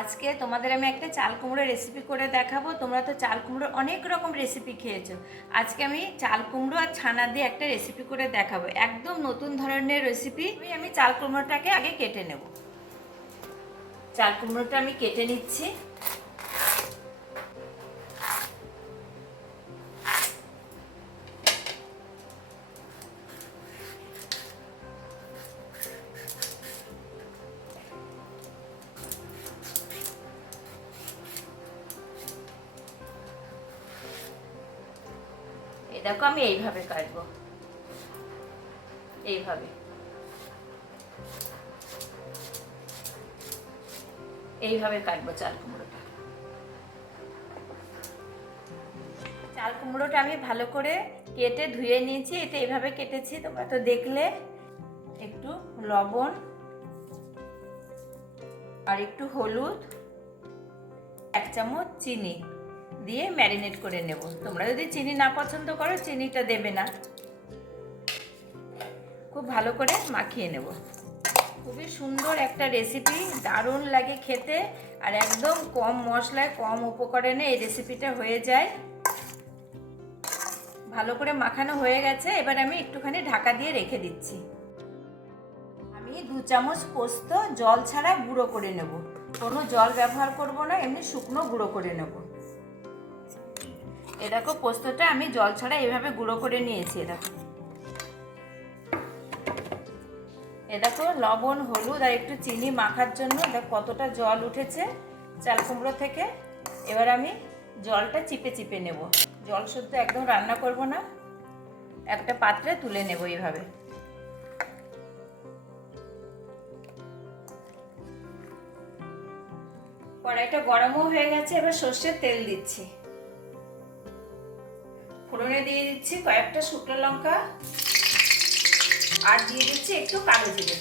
আজকে তোমাদের আমি একটা চাল কুমড়োর রেসিপি করে দেখাবো। তোমরা তো চাল কুমড়োর অনেক রকম রেসিপি খেয়েছো। আজকে আমি চাল কুমড়ো আর ছানা দিয়ে একটা রেসিপি করে দেখাবো, একদম নতুন ধরনের রেসিপি। আমি চাল কুমড়োটাকে আগে কেটে নেব। চাল কুমড়োটা আমি কেটে নিচ্ছি। দেখো আমি এইভাবে কাটবো, এইভাবে এইভাবে কাটবো চাল কুমড়োটা। চাল কুমড়োটা আমি ভালো করে কেটে ধুয়ে নিয়েছি। এটা এইভাবে কেটেছি, তোমরা তো দেখলে। একটু লবণ আর একটু হলুদ, 1 চামচ চিনি দিয়ে ম্যারিনেট করে নেব। তোমরা যদি চিনি না পছন্দ করো চিনিটা দেবে না। খুব ভালো করে মাখিয়ে নেব। খুবই সুন্দর একটা রেসিপি, দারুণ লাগে খেতে, আর একদম কম মশলায় কম উপকরণে এই রেসিপিটা হয়ে যায়। ভালো করে মাখানো হয়ে গেছে, এবার আমি একটুখানি ঢাকা দিয়ে রেখে দিচ্ছি। আমি 2 চামচ পোস্ত জল ছাড়া গুঁড়ো করে নেব। কোনো জল ব্যবহার করব না, এমনি শুকনো গুঁড়ো করে নেব। এ দেখো পোস্তটা আমি জল ছাড়া এভাবে গুঁড়ো করে নিয়েছি। এ দেখো লবণ, হলুদ আর একটু চিনি মাখার জন্য দেখো কতটা জল উঠেছে চাল কুমড়ো থেকে। এবার আমি জলটা চিপে চিপে নেব। জল শুদ্ধ একদম রান্না করব না, একটা পাত্রে তুলে নেব এইভাবে। কড়াইটা গরমও হয়ে গেছে, এবার সর্ষের তেল দিচ্ছি। ফোড়নে দিয়ে দিচ্ছি কয়েকটা শুকনো লঙ্কা, আর দিয়ে দিচ্ছি একটু কালো জিরে।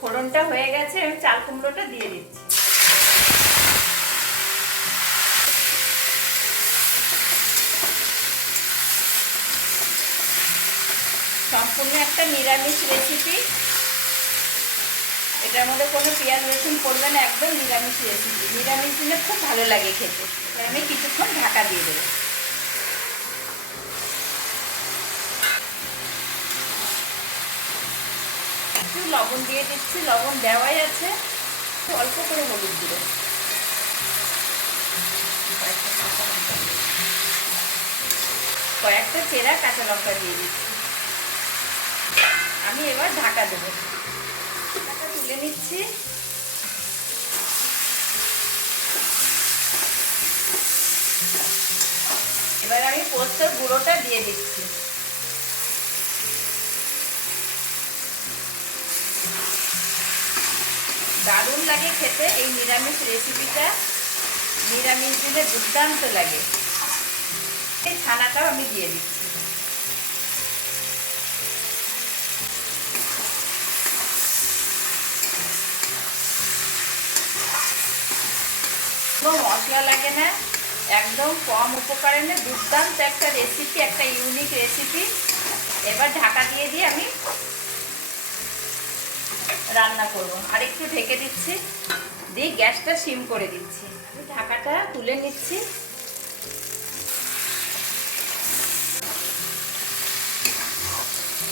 ফোড়নটা হয়ে গেছে, আমি চাল কুমড়োটা দিয়ে দিচ্ছি। সম্পূর্ণ একটা নিরামিষ রেসিপি, এটার মধ্যে কোনো পেঁয়াজ রসুন পড়বে না, একদম নিরামিষ রেসিপি। নিরামিষ দিনে খুব ভালো লাগে খেতে। আমি কিছুক্ষণ ঢাকা দিয়ে দেবো। একটু লবণ দিয়ে দিচ্ছি, লবণ দেওয়াই আছে। অল্প করে হলুদ দেবো, কয়েকটা চেরা কাঁচা লঙ্কা দিয়ে দিচ্ছি। আমি এবার ঢাকা দেবো। ঢাকা তুলে নিচ্ছি। এবার আমি পোস্তর গুঁড়োটা দিয়ে দিচ্ছি। দারুণ লাগে খেতে এই নিরামিষ রেসিপিটা, নিরামিষ দিলে দুর্দান্ত লাগে। এই ছানাটাও আমি দিয়ে দিচ্ছি। কোনো মশলা লাগে না, একদম কম উপকরণে দুর্দান্ত একটা রেসিপি, একটা ইউনিক রেসিপি। এবার ঢাকা দিয়ে দিয়ে আমি রান্না করব। আর একটু ঢেকে দিচ্ছি, দিয়ে গ্যাসটা সিম করে দিচ্ছি। ঢাকাটা তুলে নিচ্ছি।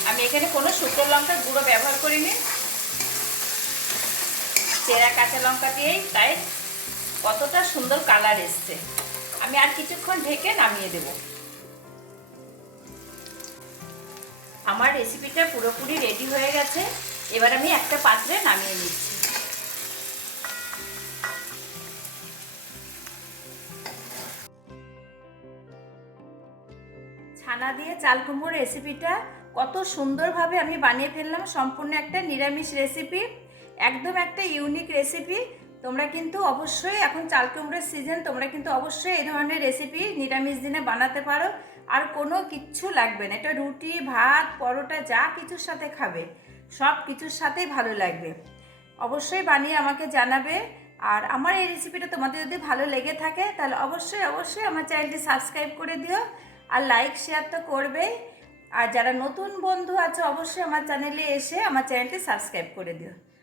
আমি এখানে কোনো শুকনো লঙ্কা গুঁড়ো ব্যবহার করিনি, চেরা কাঁচা লঙ্কা দিয়েই, তাই কতটা সুন্দর কালার এসছে। আমি আর কিছুক্ষণ ঢেকে নামিয়ে দেব। আমার রেসিপিটা পুরোপুরি রেডি হয়ে গেছে, এবার আমি একটা পাত্রে নামিয়ে নিচ্ছি। ছানা দিয়ে চাল কুমড়োর রেসিপিটা কত সুন্দরভাবে আমি বানিয়ে ফেললাম। সম্পূর্ণ একটা নিরামিষ রেসিপি, একদম একটা ইউনিক রেসিপি। তোমরা কিন্তু অবশ্যই, এখন চাল কুমড়োর সিজন, তোমরা কিন্তু অবশ্যই এই ধরনের রেসিপি নিরামিষ দিনে বানাতে পারো। আর কোনো কিচ্ছু লাগবে না, এটা রুটি, ভাত, পরোটা যা কিছুর সাথে খাবে, সব কিছুর সাথেই ভালো লাগবে। অবশ্যই বানিয়ে আমাকে জানাবে। আর আমার এই রেসিপিটা তোমাদের যদি ভালো লেগে থাকে তাহলে অবশ্যই অবশ্যই আমার চ্যানেলটি সাবস্ক্রাইব করে দিও, আর লাইক শেয়ার তো করবেই। আর যারা নতুন বন্ধু আছে অবশ্যই আমার চ্যানেলে এসে আমার চ্যানেলটি সাবস্ক্রাইব করে দিও।